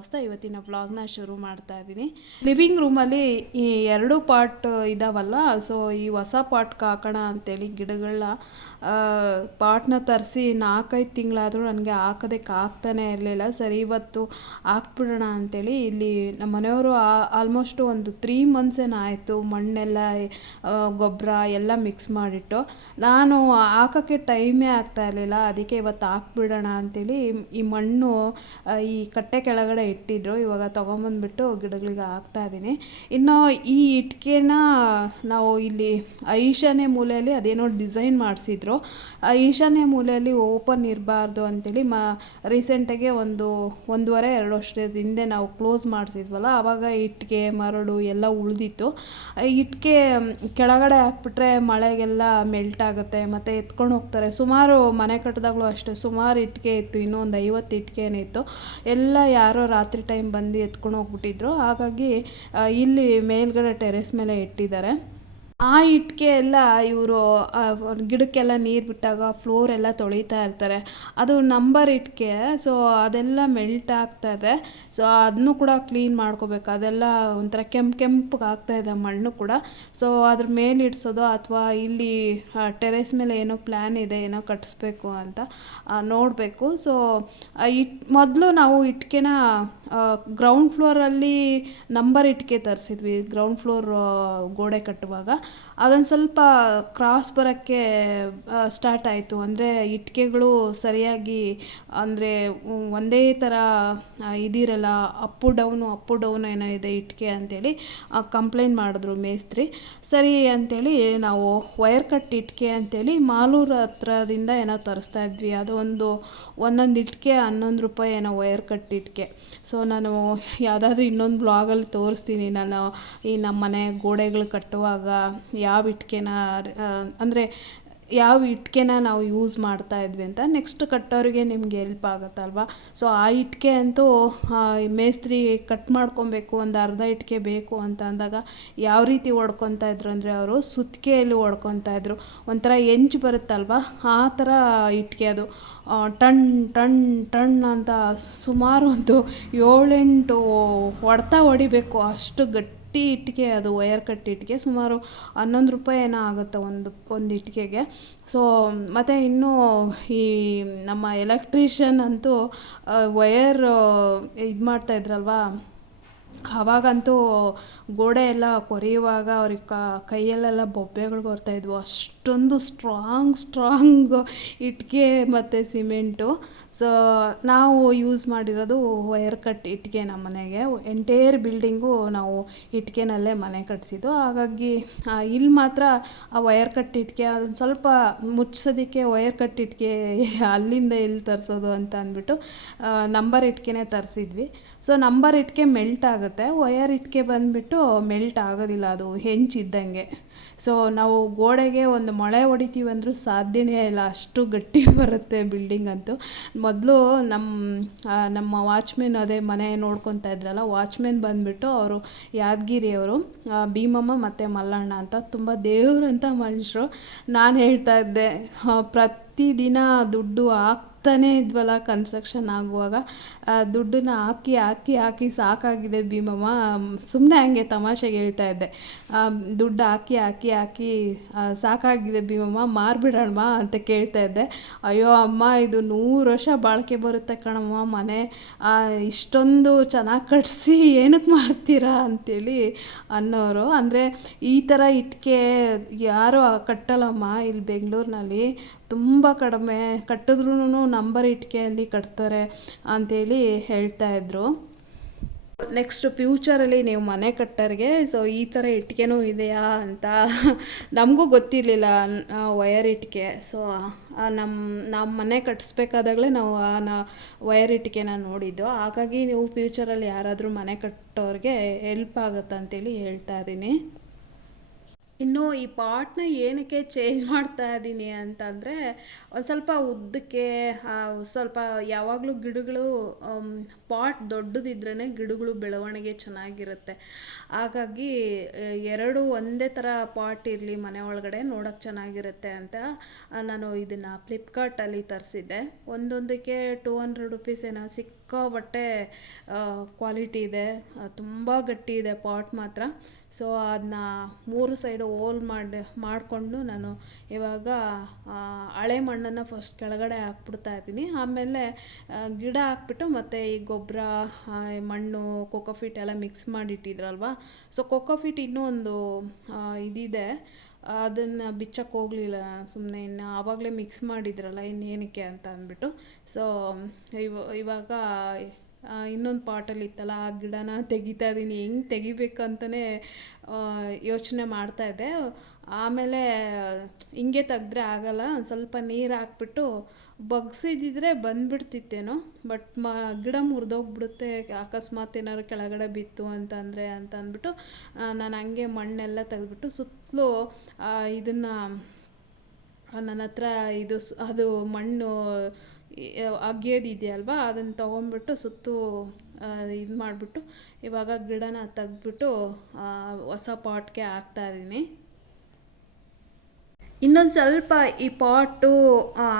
ಭಾವಿಸ್ತಾ ಇವತ್ತಿನ ವ್ಲಾಗ್ನ ಶುರು ಮಾಡ್ತಾ ಇದ್ದೀನಿ. ಲಿವಿಂಗ್ ರೂಮಲ್ಲಿ ಈ ಎರಡು ಪಾರ್ಟ್ ಇದಾವಲ್ಲ ಸೊ ಈ ಹೊಸ ಪಾಟ್ಗೆ ಹಾಕೋಣ ಅಂತೇಳಿ ಗಿಡಗಳನ್ನ ಪಾಟ್ನ ತರಿಸಿ ನಾಲ್ಕೈದು ತಿಂಗಳಾದರೂ ನನಗೆ ಹಾಕೋದಕ್ಕೆ ಆಗ್ತಾನೆ ಇರಲಿಲ್ಲ. ಸರಿ, ಇವತ್ತು ಹಾಕ್ಬಿಡೋಣ ಅಂತೇಳಿ ಇಲ್ಲಿ ನಮ್ಮ ಮನೆಯವರು ಆಲ್ಮೋಸ್ಟು ಒಂದು ತ್ರೀ ಮಂತ್ಸ್ ಆಯಿತು. ಮಣ್ಣೆಲ್ಲ ಗೊಬ್ಬರ ಎಲ್ಲ ಮಿಕ್ಸ್ ಮಾಡಿಟ್ಟು ನಾನು ಹಾಕೋಕ್ಕೆ ಟೈಮೇ ಆಗ್ತಾ ಇರಲಿಲ್ಲ. ಅದಕ್ಕೆ ಇವತ್ತು ಹಾಕ್ಬಿಡೋಣ ಅಂತೇಳಿ ಈ ಮಣ್ಣು ಈ ಕಟ್ಟೆ ಕೆಳಗಡೆ ಇಟ್ಟಿದ್ರು. ಇವಾಗ ತೊಗೊಂಬಂದ್ಬಿಟ್ಟು ಗಿಡಗಳಿಗೆ ಹಾಕ್ತಾ ಇದ್ದೀನಿ. ಇನ್ನು ಈ ಇಟ್ಕೆನ ನಾವು ಇಲ್ಲಿ ಐಶಾನೆ ಮೂಲೆಯಲ್ಲಿ ಅದೇನೋ ಡಿಸೈನ್ ಮಾಡಿಸಿದ್ರು. ಈಶಾನ್ಯ ಮೂಲೆಯಲ್ಲಿ ಓಪನ್ ಇರಬಾರ್ದು ಅಂತೇಳಿ ಮ ರೀಸೆಂಟಾಗೆ ಒಂದು ಒಂದೂವರೆ, ಎರಡು ವರ್ಷದ ಹಿಂದೆ ನಾವು ಕ್ಲೋಸ್ ಮಾಡಿಸಿದ್ವಲ್ಲ ಆವಾಗ ಇಟ್ಟಿಗೆ ಮರಳು ಎಲ್ಲ ಉಳಿದಿತ್ತು. ಇಟ್ಟಿಗೆ ಕೆಳಗಡೆ ಹಾಕ್ಬಿಟ್ರೆ ಮಳೆಗೆಲ್ಲ ಮೆಲ್ಟ್ ಆಗುತ್ತೆ, ಮತ್ತು ಎತ್ಕೊಂಡು ಹೋಗ್ತಾರೆ. ಸುಮಾರು ಮನೆ ಕಟ್ಟಿದಾಗಲೂ ಅಷ್ಟೇ, ಸುಮಾರು ಇಟ್ಟಿಗೆ ಇತ್ತು ಇನ್ನೂ ಒಂದು ಐವತ್ತು ಇಟ್ಟಿಗೆ ಇತ್ತು. ಎಲ್ಲ ಯಾರೋ ರಾತ್ರಿ ಟೈಮ್ ಬಂದು ಎತ್ಕೊಂಡು ಹೋಗ್ಬಿಟ್ಟಿದ್ರು. ಹಾಗಾಗಿ ಇಲ್ಲಿ ಮೇಲ್ಗಡೆ ಟೆರೆಸ್ ಮೇಲೆ ಇಟ್ಟಿದ್ದಾರೆ. ಆ ಇಟ್ಟಿಗೆ ಎಲ್ಲ ಇವರು ಗಿಡಕ್ಕೆಲ್ಲ ನೀರು ಬಿಟ್ಟಾಗ ಫ್ಲೋರ್ ಎಲ್ಲ ತೊಳಿತಾ ಇರ್ತಾರೆ. ಅದು ನಂಬರ್ ಇಟ್ಟಿಗೆ ಸೊ ಅದೆಲ್ಲ ಮೆಲ್ಟ್ ಆಗ್ತಾ ಇದೆ. ಸೊ ಅದನ್ನು ಕೂಡ ಕ್ಲೀನ್ ಮಾಡ್ಕೋಬೇಕು. ಅದೆಲ್ಲ ಒಂಥರ ಕೆಂಪು ಕೆಂಪಗೆ ಆಗ್ತಾ ಇದೆ ಮಣ್ಣು ಕೂಡ. ಸೊ ಅದ್ರ ಮೇಲೆ ಇಡ್ಸೋದು ಅಥವಾ ಇಲ್ಲಿ ಟೆರೆಸ್ ಮೇಲೆ ಏನೋ ಪ್ಲ್ಯಾನ್ ಇದೆ, ಏನೋ ಕಟ್ಟಿಸ್ಬೇಕು ಅಂತ ನೋಡಬೇಕು. ಸೊ ಇಟ್, ಮೊದಲು ನಾವು ಇಟ್ಕೆನ ಗ್ರೌಂಡ್ ಫ್ಲೋರಲ್ಲಿ ನಂಬರ್ ಇಟ್ಟಿಗೆ ತರಿಸಿದ್ವಿ. ಗ್ರೌಂಡ್ ಫ್ಲೋರ್ ಗೋಡೆ ಕಟ್ಟುವಾಗ. ಅದೊಂದು ಸ್ವಲ್ಪ ಕ್ರಾಸ್ ಬರೋಕ್ಕೆ ಸ್ಟಾರ್ಟ್ ಆಯಿತು. ಅಂದರೆ ಇಟ್ಟಿಗೆಗಳು ಸರಿಯಾಗಿ, ಅಂದರೆ ಒಂದೇ ಥರ ಇದಿರಲ್ಲ ಅಪ್ಪು ಡೌನು ಅಪ್ಪು ಡೌನ್ ಏನೋ ಇದೆ ಇಟ್ಕೆ ಅಂತೇಳಿ ಕಂಪ್ಲೇಂಟ್ ಮಾಡಿದ್ರು ಮೇಸ್ತ್ರಿ. ಸರಿ ಅಂತೇಳಿ ನಾವು ವೈರ್ ಕಟ್ ಇಟ್ಕೆ ಅಂತೇಳಿ ಮಾಲೂರು ಹತ್ರದಿಂದ ಏನೋ ತರಿಸ್ತಾ ಇದ್ವಿ. ಅದು ಒಂದು ಒಂದೊಂದು ಇಟ್ಕೆ, ಹನ್ನೊಂದು ರೂಪಾಯಿ ಏನೋ ವೈರ್ ಕಟ್ ಇಟ್ಕೆ. ಸೊ ನಾನು ಯಾವುದಾದ್ರೂ ಇನ್ನೊಂದು ಬ್ಲಾಗಲ್ಲಿ ತೋರಿಸ್ತೀನಿ. ನಾನು ಈ ನಮ್ಮ ಮನೆ ಗೋಡೆಗಳು ಕಟ್ಟುವಾಗ ಯಾವ ಇಟ್ಕೆನ ಅಂದರೆ ಯಾವ ಇಟ್ಕೆನ ನಾವು ಯೂಸ್ ಮಾಡ್ತಾ ಇದ್ವಿ ಅಂತ ನೆಕ್ಸ್ಟ್ ಕಟ್ಟೋರಿಗೆ ನಿಮ್ಗೆ ಹೆಲ್ಪ್ ಆಗುತ್ತಲ್ವ? ಸೊ ಆ ಇಟ್ಕೆ ಅಂತೂ ಮೇಸ್ತ್ರಿ ಕಟ್ ಮಾಡ್ಕೊಬೇಕು, ಒಂದು ಅರ್ಧ ಇಟ್ಕೆ ಬೇಕು ಅಂತ ಅಂದಾಗ ಯಾವ ರೀತಿ ಹೊಡ್ಕೊತಾ ಇದ್ರು ಅಂದರೆ ಅವರು ಸುತ್ತಿಗೆಯಲ್ಲಿ ಹೊಡ್ಕೊತಾ ಇದ್ರು. ಒಂಥರ ಎಂಚು ಬರುತ್ತಲ್ವ? ಆ ಥರ ಇಟ್ಕೆ ಅದು. ಟಣ್ ಟಣ್ ಟಣ್ ಅಂತ ಸುಮಾರು ಒಂದು ಏಳೆಂಟು ಹೊಡ್ತಾ ಹೊಡಿಬೇಕು ಅಷ್ಟು ಗಟ್ಟಿ ಇಟ್ಟಿಗೆ, ಅದು ವಯರ್ ಕಟ್ ಇಟ್ಟಿಗೆ ಸುಮಾರು ಹನ್ನೊಂದು ರೂಪಾಯಿ ಏನೋ ಆಗುತ್ತೆ ಒಂದು ಒಂದು ಇಟ್ಟಿಗೆಗೆ. ಸೊ ಮತ್ತು ಇನ್ನೂ ಈ ನಮ್ಮ ಎಲೆಕ್ಟ್ರಿಷಿಯನ್ ಅಂತೂ ವಯರ್ ಇದು ಮಾಡ್ತಾ ಅವಾಗಂತೂ ಗೋಡೆ ಎಲ್ಲ ಕೊರೆಯುವಾಗ ಅವ್ರಿಗೆ ಕೈಯಲ್ಲೆಲ್ಲ ಬೊಬ್ಬೆಗಳು ಬರ್ತಾಯಿದ್ವು ಅಷ್ಟೊಂದು ಸ್ಟ್ರಾಂಗ್ ಸ್ಟ್ರಾಂಗ್ ಇಟ್ಟಿಗೆ ಮತ್ತು ಸಿಮೆಂಟು. ಸೊ ನಾವು ಯೂಸ್ ಮಾಡಿರೋದು ವೈರ್ ಕಟ್ ಇಟ್ಟಿಗೆ ನಮ್ಮ ಮನೆಗೆ. ಎಂಟೈರ್ ಬಿಲ್ಡಿಂಗು ನಾವು ಇಟ್ಟಿಗೆನಲ್ಲೇ ಮನೆ ಕಟ್ಟಿಸಿದ್ದು ಹಾಗಾಗಿ ಇಲ್ಲಿ ಮಾತ್ರ ಆ ವೈರ್ ಕಟ್ ಇಟ್ಟಿಗೆ ಅದನ್ನು ಸ್ವಲ್ಪ ಮುಚ್ಸೋದಕ್ಕೆ ವೈರ್ ಕಟ್ ಇಟ್ಟಿಗೆ ಅಲ್ಲಿಂದ ಇಲ್ಲಿ ತರಿಸೋದು ಅಂತ ಅಂದ್ಬಿಟ್ಟು ನಂಬರ್ ಇಟ್ಕೆನೇ ತರಿಸಿದ್ವಿ. ಸೊ ನಂಬರ್ ಇಟ್ಕೆ ಮೆಲ್ಟ್ ಆಗುತ್ತೆ. ವಯರ್ ಇಟ್ಕೆ ಬಂದುಬಿಟ್ಟು ಮೆಲ್ಟ್ ಆಗೋದಿಲ್ಲ, ಅದು ಹೆಂಚಿದ್ದಂಗೆ ಸೊ ನಾವು ಗೋಡೆಗೆ ಒಂದು ಮೊಳೆ ಹೊಡಿತೀವಿ ಅಂದರೂ ಸಾಧ್ಯನೇ ಇಲ್ಲ, ಅಷ್ಟು ಗಟ್ಟಿ ಬರುತ್ತೆ ಬಿಲ್ಡಿಂಗ್ ಅಂತೂ. ಮೊದಲು ನಮ್ಮ ನಮ್ಮ ವಾಚ್ಮೆನ್ ಅದೇ ಮನೆ ನೋಡ್ಕೊತಾ ಇದ್ರಲ್ಲ ವಾಚ್ಮೆನ್ ಬಂದುಬಿಟ್ಟು ಅವರು ಯಾದಗಿರಿಯವರು ಭೀಮಮ್ಮ ಮತ್ತು ಮಲ್ಲಣ್ಣ ಅಂತ ತುಂಬ ದೇವ್ರಂಥ ಮನುಷ್ಯರು. ನಾನು ಹೇಳ್ತಾ ಇದ್ದೆ ಪ್ರತಿದಿನ ದುಡ್ಡು ಹಾಕ್ತಾನೇ ಇದ್ವಲ್ಲ ಕನ್ಸ್ಟ್ರಕ್ಷನ್ ಆಗುವಾಗ ದುಡ್ಡನ್ನ ಹಾಕಿ ಹಾಕಿ ಹಾಕಿ ಸಾಕಾಗಿದೆ ಭೀಮಮ್ಮ. ಸುಮ್ಮನೆ ಹಂಗೆ ತಮಾಷೆಗೆ ಹೇಳ್ತಾ ಇದ್ದೆ. ದುಡ್ಡು ಹಾಕಿ ಹಾಕಿ ಹಾಕಿ ಸಾಕಾಗಿದೆ ಭೀಮಮ್ಮ ಮಾರ್ಬಿಡೋಣಮ್ಮ ಅಂತ ಕೇಳ್ತಾ ಇದ್ದೆ. ಅಯ್ಯೋ ಅಮ್ಮ, ಇದು ನೂರು ವರ್ಷ ಬಾಳಿಕೆ ಬರುತ್ತೆ ಕಣಮ್ಮ ಮನೆ. ಇಷ್ಟೊಂದು ಚೆನ್ನಾಗಿ ಕಟ್ಟಿಸಿ ಏನಕ್ಕೆ ಮಾಡ್ತೀರಾ ಅಂತೇಳಿ ಅನ್ನೋರು. ಅಂದರೆ ಈ ಥರ ಇಟ್ಕೆ ಯಾರು ಕಟ್ಟಲ್ಲಮ್ಮ, ಇಲ್ಲಿ ಬೆಂಗಳೂರಿನಲ್ಲಿ. ತುಂಬ ಕಡಿಮೆ ಕಟ್ಟಿದ್ರೂ ನಂಬರ್ ಇಟ್ಕೆಯಲ್ಲಿ ಕಟ್ತಾರೆ ಅಂಥೇಳಿ ಹೇಳ್ತಾ ಇದ್ರು. ನೆಕ್ಸ್ಟ್ ಫ್ಯೂಚರಲ್ಲಿ ನೀವು ಮನೆ ಕಟ್ಟರ್ಗೆ ಸೊ ಈ ಥರ ಇಟ್ಕೆನೂ ಇದೆಯಾ ಅಂತ ನಮಗೂ ಗೊತ್ತಿರಲಿಲ್ಲ ವಯರ್ ಇಟ್ಕೆ ಸೊ ನಮ್ಮ ನಮ್ಮ ಮನೆ ಕಟ್ಟಿಸ್ಬೇಕಾದಾಗಲೇ ನಾವು ಆ ನಾ ವಯರ್ ಇಟ್ಟಿಗೆನ ನೋಡಿದ್ದು. ಹಾಗಾಗಿ ನೀವು ಫ್ಯೂಚರಲ್ಲಿ ಯಾರಾದರೂ ಮನೆ ಕಟ್ಟೋರಿಗೆ ಹೆಲ್ಪ್ ಆಗುತ್ತೆ ಅಂತೇಳಿ ಹೇಳ್ತಾ ಇದ್ದೀನಿ. ಇನ್ನು ಈ ಪಾಟ್ನ ಏನಕ್ಕೆ ಚೇಂಜ್ ಮಾಡ್ತಾ ಇದ್ದೀನಿ ಅಂತಂದರೆ ಒಂದು ಸ್ವಲ್ಪ ಉದ್ದಕ್ಕೆ ಸ್ವಲ್ಪ ಯಾವಾಗಲೂ ಗಿಡಗಳು ಪಾಟ್ ದೊಡ್ಡದಿದ್ರೇ ಗಿಡಗಳು ಬೆಳವಣಿಗೆ ಚೆನ್ನಾಗಿರುತ್ತೆ. ಹಾಗಾಗಿ ಎರಡು ಒಂದೇ ಥರ ಪಾಟ್ ಇರಲಿ ಮನೆ ಒಳಗಡೆ ನೋಡೋಕ್ಕೆ ಚೆನ್ನಾಗಿರುತ್ತೆ ಅಂತ ನಾನು ಇದನ್ನು ಫ್ಲಿಪ್ಕಾರ್ಟಲ್ಲಿ ತರಿಸಿದ್ದೆ. ಒಂದೊಂದಕ್ಕೆ ಟೂ ಹಂಡ್ರೆಡ್ ರುಪೀಸ್ ಏನೋ ಸಿಕ್ಕ ಬಟ್ಟೆ ಕ್ವಾಲಿಟಿ ಇದೆ. ತುಂಬ ಗಟ್ಟಿ ಇದೆ ಪಾಟ್ ಮಾತ್ರ. ಸೊ ಅದನ್ನ ಮೂರು ಸೈಡು ಹೋಲ್ ಮಾಡಿ, ಮಾಡಿಕೊಂಡು ನಾನು ಇವಾಗ ಹಳೆ ಮಣ್ಣನ್ನು ಫಸ್ಟ್ ಕೆಳಗಡೆ ಹಾಕ್ಬಿಡ್ತಾ ಇದ್ದೀನಿ. ಆಮೇಲೆ ಗಿಡ ಹಾಕ್ಬಿಟ್ಟು ಮತ್ತು ಈ ಗೊಬ್ಬರ ಮಣ್ಣು ಕೋಕೋಫಿಟ್ ಎಲ್ಲ ಮಿಕ್ಸ್ ಮಾಡಿಟ್ಟಿದ್ರಲ್ವ? ಸೊ ಕೋಕೋಫಿಟ್ ಇನ್ನೂ ಒಂದು ಇದಿದೆ. ಅದನ್ನು ಬಿಚ್ಚಕ್ಕೆ ಹೋಗಲಿಲ್ಲ ಸುಮ್ಮನೆ ಇನ್ನು ಆವಾಗಲೇ ಮಿಕ್ಸ್ ಮಾಡಿದ್ರಲ್ಲ ಇನ್ನೇನಕ್ಕೆ ಅಂತ ಅಂದ್ಬಿಟ್ಟು. ಸೊ ಇವ, ಇವಾಗ ಇನ್ನೊಂದು ಪಾಟಲ್ಲಿ ಇತ್ತಲ್ಲ, ಆ ಗಿಡನ ತೆಗಿತಾ ಇದ್ದೀನಿ ಹೆಂಗೆ ತೆಗಿಬೇಕಂತಲೇ ಯೋಚನೆ ಮಾಡ್ತಾ ಇದ್ದೆ. ಆಮೇಲೆ, ಹಿಂಗೆ ತೆಗೆದ್ರೆ ಆಗಲ್ಲ, ಒಂದು ಸ್ವಲ್ಪ ನೀರು ಹಾಕ್ಬಿಟ್ಟು ಬಗ್ಸಿದ್ದಿದ್ರೆ ಬಂದ್ಬಿಡ್ತಿತ್ತೇನೋ ಬಟ್ ಮ, ಗಿಡ ಮುರಿದೋಗ್ಬಿಡುತ್ತೆ, ಅಕಸ್ಮಾತ್ ಏನಾದ್ರು ಕೆಳಗಡೆ ಬಿತ್ತು ಅಂತಂದರೆ ಅಂತ ಅಂದ್ಬಿಟ್ಟು ನಾನು ಹಂಗೆ ಮಣ್ಣೆಲ್ಲ ತೆಗೆದ್ಬಿಟ್ಟು ಸುತ್ತಲೂ ಇದನ್ನು ನನ್ನ ಹತ್ರ ಇದು ಅದು ಮಣ್ಣು ಅಗಿಯೋದಿದೆಯಲ್ವಾ ಅದನ್ನು ತೊಗೊಂಬಿಟ್ಟು ಸುತ್ತು ಇದು ಮಾಡಿಬಿಟ್ಟು, ಇವಾಗ ಗಿಡನ ತೆಗೆದ್ಬಿಟ್ಟು ಹೊಸ ಪಾಟ್ಗೆ ಹಾಕ್ತಾ ಇದ್ದೀನಿ ಇನ್ನೊಂದು ಸ್ವಲ್ಪ ಈ ಪಾಟು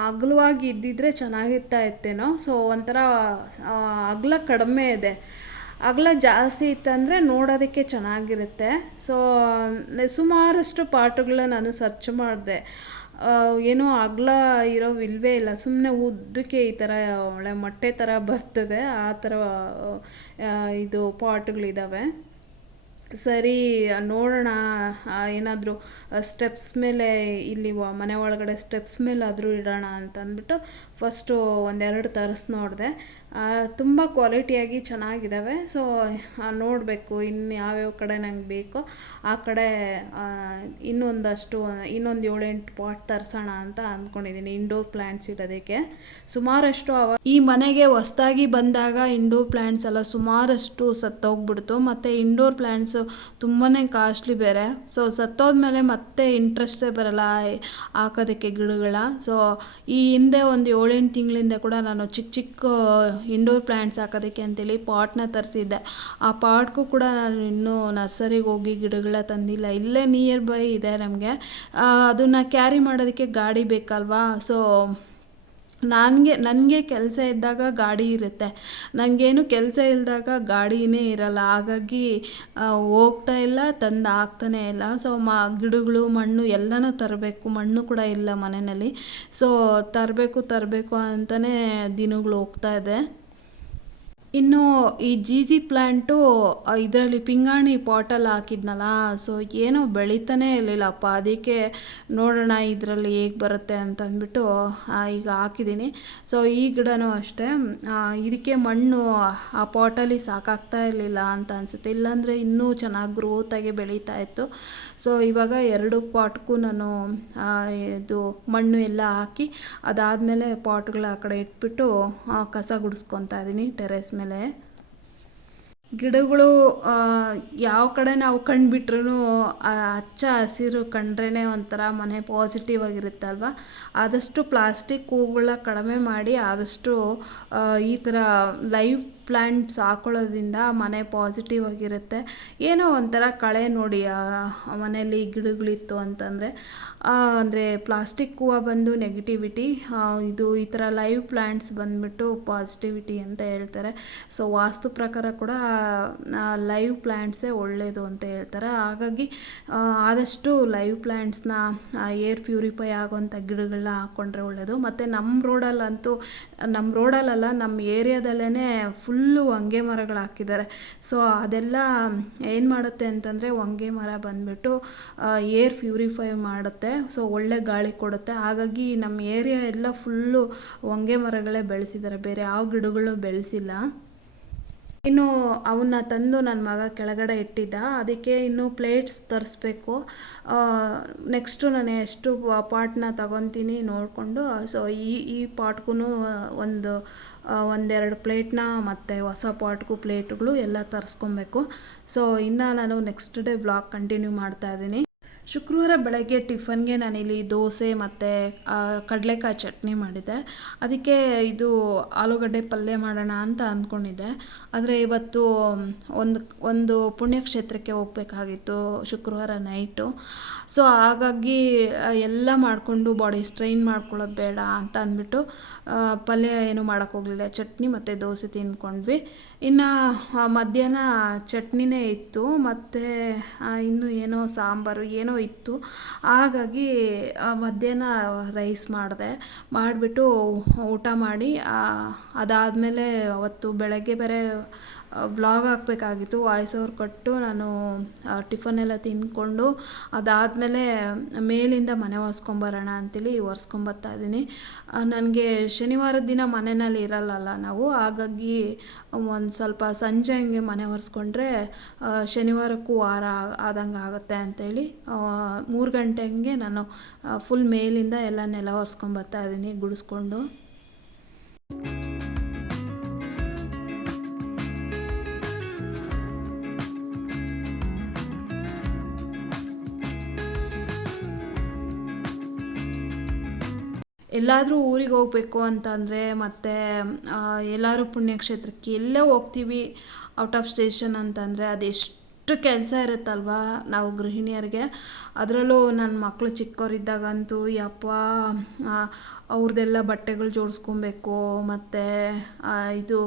ಅಗಲವಾಗಿ ಇದ್ದಿದ್ರೆ ಚೆನ್ನಾಗಿರ್ತಾ ಇತ್ತೇನೋ. ಸೊ ಒಂಥರ ಅಗಲ ಕಡಿಮೆ ಇದೆ. ಅಗಲ ಜಾಸ್ತಿ ಇತ್ತಂದರೆ ನೋಡೋದಕ್ಕೆ ಚೆನ್ನಾಗಿರುತ್ತೆ. ಸೊ ಸುಮಾರಷ್ಟು ಪಾಟುಗಳನ್ನ ನಾನು ಸರ್ಚ್ ಮಾಡಿದೆ. ಏನೋ ಅಗಲ ಇರೋ ಇಲ್ವೇ ಇಲ್ಲ. ಸುಮ್ಮನೆ ಉದ್ದಕ್ಕೆ ಈ ಥರ ಒಳ್ಳೆ ಮೊಟ್ಟೆ ಥರ ಬರ್ತದೆ. ಆ ಥರ ಇದು ಪಾಟ್ಗಳಿದ್ದಾವೆ ಸರಿ, ನೋಡೋಣ. ಏನಾದರೂ ಸ್ಟೆಪ್ಸ್ ಮೇಲೆ, ಇಲ್ಲಿ ಮನೆ ಒಳಗಡೆ ಸ್ಟೆಪ್ಸ್ ಮೇಲೆ ಆದರೂ ಇಡೋಣ ಅಂತ ಅಂದ್ಬಿಟ್ಟು ಫಸ್ಟು ಒಂದೆರಡು ತರಿಸಿ ನೋಡಿದೆ. ತುಂಬ ಕ್ವಾಲಿಟಿಯಾಗಿ ಚೆನ್ನಾಗಿದ್ದಾವೆ ಸೊ ನೋಡಬೇಕು ಇನ್ನು ಯಾವ್ಯಾವ ಕಡೆ ನಂಗೆ ಬೇಕೋ. ಆ ಕಡೆ ಇನ್ನೊಂದಷ್ಟು, ಇನ್ನೊಂದು ಏಳೆಂಟು ಪಾಟ್ ತರಿಸೋಣ ಅಂತ ಅಂದ್ಕೊಂಡಿದ್ದೀನಿ ಇಂಡೋರ್ ಪ್ಲ್ಯಾಂಟ್ಸ್ ಇಡೋದಕ್ಕೆ ಸುಮಾರಷ್ಟು ಅವ ಈ ಮನೆಗೆ ಹೊಸ್ದಾಗಿ ಬಂದಾಗ ಇಂಡೋರ್ ಪ್ಲ್ಯಾಂಟ್ಸ್ ಎಲ್ಲ ಸುಮಾರಷ್ಟು ಸತ್ತೋಗ್ಬಿಡ್ತು. ಮತ್ತು ಇಂಡೋರ್ ಪ್ಲ್ಯಾಂಟ್ಸು ತುಂಬಾ ಕಾಸ್ಟ್ಲಿ ಬೇರೆ. ಸೊ ಸತ್ತೋದ್ಮೇಲೆ ಮತ್ತೆ ಇಂಟ್ರೆಸ್ಟೇ ಬರಲ್ಲ ಹಾಕೋದಕ್ಕೆ ಗಿಡಗಳ. ಸೊ ಈ ಹಿಂದೆ ಒಂದು ಏಳೆಂಟು ತಿಂಗಳಿಂದ ಕೂಡ ನಾನು ಚಿಕ್ಕ ಚಿಕ್ಕ ಇಂಡೋರ್ ಪ್ಲ್ಯಾಂಟ್ಸ್ ಹಾಕೋದಕ್ಕೆ ಅಂತೇಳಿ ಪಾಟ್ನ ತರಿಸಿದ್ದೆ. ಆ ಪಾಟ್ಗೂ ಕೂಡ ನಾನು ಇನ್ನೂ ನರ್ಸರಿಗೆ ಹೋಗಿ ಗಿಡಗಳ ತಂದಿಲ್ಲ. ಇಲ್ಲೇ ನಿಯರ್ ಬೈ ಇದೆ ನಮಗೆ. ಅದನ್ನು ಕ್ಯಾರಿ ಮಾಡೋದಕ್ಕೆ ಗಾಡಿ ಬೇಕಲ್ವಾ? ಸೊ ನನಗೆ ನನಗೆ ಕೆಲಸ ಇದ್ದಾಗ ಗಾಡಿ ಇರುತ್ತೆ. ನನಗೇನು ಕೆಲಸ ಇಲ್ಲದಾಗ ಗಾಡಿನೇ ಇರಲ್ಲ. ಹಾಗಾಗಿ ಹೋಗ್ತಾ ಇಲ್ಲ, ತಂದು ಹಾಕ್ತಾನೆ ಇಲ್ಲ. ಸೊ ಮ, ಗಿಡಗಳು, ಮಣ್ಣು ಎಲ್ಲನೂ ತರಬೇಕು. ಮಣ್ಣು ಕೂಡ ಇಲ್ಲ ಮನೆಯಲ್ಲಿ. ಸೊ ತರಬೇಕು ತರಬೇಕು ಅಂತಲೇ ದಿನಗಳು ಹೋಗ್ತಾ ಇದೆ. ಇನ್ನು ಈ ಜಿ ಜಿ ಪ್ಲ್ಯಾಂಟು ಇದರಲ್ಲಿ ಪಿಂಗಾಣಿ ಪಾಟಲ್ಲಿ ಹಾಕಿದ್ನಲ್ಲ ಸೊ ಏನೋ ಬೆಳೀತಾನೆ ಇರಲಿಲ್ಲಪ್ಪ ಅದಕ್ಕೆ ನೋಡೋಣ ಇದರಲ್ಲಿ ಹೇಗೆ ಬರುತ್ತೆ ಅಂತ ಅಂದ್ಬಿಟ್ಟು ಈಗ ಹಾಕಿದ್ದೀನಿ. ಸೊ ಈ ಗಿಡನೂ ಅಷ್ಟೇ ಇದಕ್ಕೆ ಮಣ್ಣು, ಆ ಪಾಟಲ್ಲಿ ಸಾಕಾಗ್ತಾ ಇರಲಿಲ್ಲ ಅಂತ ಅನಿಸುತ್ತೆ. ಇಲ್ಲಾಂದರೆ ಇನ್ನೂ ಚೆನ್ನಾಗಿ ಗ್ರೋತಾಗಿ ಬೆಳೀತಾ ಇತ್ತು. ಸೊ ಇವಾಗ ಎರಡು ಪಾಟ್ಗೂ ನಾನು ಇದು ಮಣ್ಣು ಎಲ್ಲ ಹಾಕಿ ಅದಾದಮೇಲೆ ಪಾಟ್ಗಳ ಆ ಕಡೆ ಇಟ್ಬಿಟ್ಟು ಕಸ ಗುಡಿಸ್ಕೊತಾ ಇದ್ದೀನಿ ಟೆರೆಸ್ ಮೇಲೆ. ಗಿಡಗಳು ಯಾವ ಕಡೆ ನಾವು ಕಂಡುಬಿಟ್ರೂ ಹಚ್ಚ ಹಸಿರು ಕಂಡ್ರೇ ಒಂಥರ ಮನೆ ಪಾಸಿಟಿವ್ ಆಗಿರುತ್ತಲ್ವ ಆದಷ್ಟು ಪ್ಲಾಸ್ಟಿಕ್ ಹೂಗಳ ಕಡಿಮೆ ಮಾಡಿ ಆದಷ್ಟು ಈ ಥರ ಲೈವ್ ಪ್ಲ್ಯಾಂಟ್ಸ್ ಹಾಕೊಳ್ಳೋದ್ರಿಂದ ಮನೆ ಪಾಸಿಟಿವ್ ಆಗಿರುತ್ತೆ. ಏನೋ ಒಂಥರ ಕಳೆ ನೋಡಿ ಮನೆಯಲ್ಲಿ ಗಿಡಗಳಿತ್ತು ಅಂತಂದರೆ ಅಂದರೆ ಪ್ಲಾಸ್ಟಿಕ್ ಹೂವು ಬಂದು ನೆಗೆಟಿವಿಟಿ ಇದು ಈ ಥರ ಲೈವ್ ಪ್ಲ್ಯಾಂಟ್ಸ್ ಬಂದ್ಬಿಟ್ಟು ಪಾಸಿಟಿವಿಟಿ ಅಂತ ಹೇಳ್ತಾರೆ. ಸೊ ವಾಸ್ತು ಪ್ರಕಾರ ಕೂಡ ಲೈವ್ ಪ್ಲ್ಯಾಂಟ್ಸೇ ಒಳ್ಳೆಯದು ಅಂತ ಹೇಳ್ತಾರೆ. ಹಾಗಾಗಿ ಆದಷ್ಟು ಲೈವ್ ಪ್ಲ್ಯಾಂಟ್ಸ್ನ ಏರ್ ಪ್ಯೂರಿಫೈ ಆಗೋವಂಥ ಗಿಡಗಳನ್ನ ಹಾಕ್ಕೊಂಡ್ರೆ ಒಳ್ಳೆಯದು ಮತ್ತು ನಮ್ಮ ರೋಡಲ್ಲಂತೂ ನಮ್ಮ ರೋಡಲ್ಲಲ್ಲ ನಮ್ಮ ಏರಿಯಾದಲ್ಲೇ ಫುಲ್ಲು ಹೊಂಗೆ ಮರಗಳು ಹಾಕಿದ್ದಾರೆ. ಸೊ ಅದೆಲ್ಲ ಏನು ಮಾಡುತ್ತೆ ಅಂತಂದರೆ ಹೊಂಗೆ ಮರ ಬಂದುಬಿಟ್ಟು ಏರ್ ಪ್ಯೂರಿಫೈ ಮಾಡುತ್ತೆ. ಸೊ ಒಳ್ಳೆ ಗಾಳಿ ಕೊಡುತ್ತೆ. ಹಾಗಾಗಿ ನಮ್ಮ ಏರಿಯಾ ಎಲ್ಲ ಫುಲ್ಲು ಹೊಂಗೆ ಮರಗಳೇ ಬೆಳೆಸಿದ್ದಾರೆ. ಬೇರೆ ಯಾವ ಗಿಡಗಳು ಬೆಳೆಸಿಲ್ಲ. ಇನ್ನು ಅವನ್ನ ತಂದು ನನ್ನ ಮಗ ಕೆಳಗಡೆ ಇಟ್ಟಿದ್ದ. ಅದಕ್ಕೆ ಇನ್ನು ಪ್ಲೇಟ್ಸ್ ತರಿಸ್ಬೇಕು. ನೆಕ್ಸ್ಟು ನಾನು ಎಷ್ಟು ಪಾಟ್ನ ತಗೊತೀನಿ ನೋಡಿಕೊಂಡು ಸೊ ಈ ಈ ಪಾಟ್ಗೂ ಒಂದು ಒಂದೆರಡು ಪ್ಲೇಟ್ನ ಮತ್ತು ಹೊಸ ಪಾಟ್ಗೂ ಪ್ಲೇಟ್ಗಳು ಎಲ್ಲ ತರಿಸ್ಕೊಬೇಕು. ಸೊ ಇನ್ನು ನಾನು ನೆಕ್ಸ್ಟ್ ಡೇ ಬ್ಲಾಗ್ ಕಂಟಿನ್ಯೂ ಮಾಡ್ತಾ ಇದ್ದೀನಿ. ಶುಕ್ರವಾರ ಬೆಳಗ್ಗೆ ಟಿಫನ್ಗೆ ನಾನಿಲ್ಲಿ ದೋಸೆ ಮತ್ತು ಕಡಲೆಕಾಯಿ ಚಟ್ನಿ ಮಾಡಿದ್ದೆ. ಅದಕ್ಕೆ ಇದು ಆಲೂಗಡ್ಡೆ ಪಲ್ಯ ಮಾಡೋಣ ಅಂತ ಅಂದ್ಕೊಂಡಿದ್ದೆ. ಆದರೆ ಇವತ್ತು ಒಂದು ಒಂದು ಪುಣ್ಯಕ್ಷೇತ್ರಕ್ಕೆ ಹೋಗಬೇಕಾಗಿತ್ತು ಶುಕ್ರವಾರ ನೈಟು. ಸೊ ಹಾಗಾಗಿ ಎಲ್ಲ ಮಾಡಿಕೊಂಡು ಬಾಡಿ ಸ್ಟ್ರೈನ್ ಮಾಡ್ಕೊಳ್ಳೋದು ಬೇಡ ಅಂತ ಅಂದ್ಬಿಟ್ಟು ಪಲ್ಯ ಏನು ಮಾಡೋಕ್ಕೋಗಲಿಲ್ಲ ಚಟ್ನಿ ಮತ್ತು ದೋಸೆ ತಿಂದ್ಕೊಂಡ್ವಿ. ಇನ್ನು ಮಧ್ಯಾಹ್ನ ಚಟ್ನಿನೇ ಇತ್ತು, ಮತ್ತು ಇನ್ನು ಏನೋ ಸಾಂಬಾರು ಏನೋ ಇತ್ತು. ಹಾಗಾಗಿ ಮಧ್ಯಾಹ್ನ ರೈಸ್ ಮಾಡಿದೆ. ಮಾಡಿಬಿಟ್ಟು ಊಟ ಮಾಡಿ ಅದಾದಮೇಲೆ ಅವತ್ತು ಬೆಳಗ್ಗೆ ಬೇರೆ ವ್ಲಾಗ್ ಹಾಕಬೇಕಾಗಿತ್ತು. ವಾಯ್ಸ್ ಓವರ್ ಕೊಟ್ಟು ನಾನು ಟಿಫನ್ ಎಲ್ಲ ತಿಂದ್ಕೊಂಡು, ಅದಾದಮೇಲೆ ಮೇಲಿಂದ ಮನೆ ಒರೆಸ್ಕೊಂಬರೋಣ ಅಂತೇಳಿ ಒರೆಸ್ಕೊಂಬರ್ತಾ ಇದ್ದೀನಿ. ನನಗೆ ಶನಿವಾರದ ದಿನ ಮನೆಯಲ್ಲಿ ಇರಲ್ಲಲ್ಲ ನಾವು, ಹಾಗಾಗಿ ಒಂದು ಸ್ವಲ್ಪ ಸಂಜೆ ಹಂಗೆ ಮನೆ ಒರೆಸ್ಕೊಂಡ್ರೆ ಶನಿವಾರಕ್ಕೂ ವಾರ ಆದಂಗೆ ಆಗುತ್ತೆ ಅಂತೇಳಿ ಮೂರು ಗಂಟೆ ಹಂಗೆ ನಾನು ಫುಲ್ ಮೇಲಿಂದ ಎಲ್ಲ ನೆಲ ಒರೆಸ್ಕೊಂಬರ್ತಾ ಇದ್ದೀನಿ ಗುಡಿಸ್ಕೊಂಡು. ಎಲ್ಲಾದರೂ ಊರಿಗೆ ಹೋಗಬೇಕು ಅಂತಂದರೆ ಮತ್ತು ಎಲ್ಲರೂ ಪುಣ್ಯಕ್ಷೇತ್ರಕ್ಕೆ ಎಲ್ಲೇ ಹೋಗ್ತೀವಿ ಔಟ್ ಆಫ್ ಸ್ಟೇಷನ್ ಅಂತಂದರೆ ಅದೆಷ್ಟು ಕೆಲಸ ಇರುತ್ತಲ್ವಾ ನಾವು ಗೃಹಿಣಿಯರಿಗೆ. ಅದರಲ್ಲೂ ನನ್ನ ಮಕ್ಕಳು ಚಿಕ್ಕವರಿದ್ದಾಗಂತೂ ಯಪ್ಪ ಅವ್ರದ್ದೆಲ್ಲ ಬಟ್ಟೆಗಳು ಜೋಡಿಸ್ಕೊಬೇಕು, ಮತ್ತು ಇದು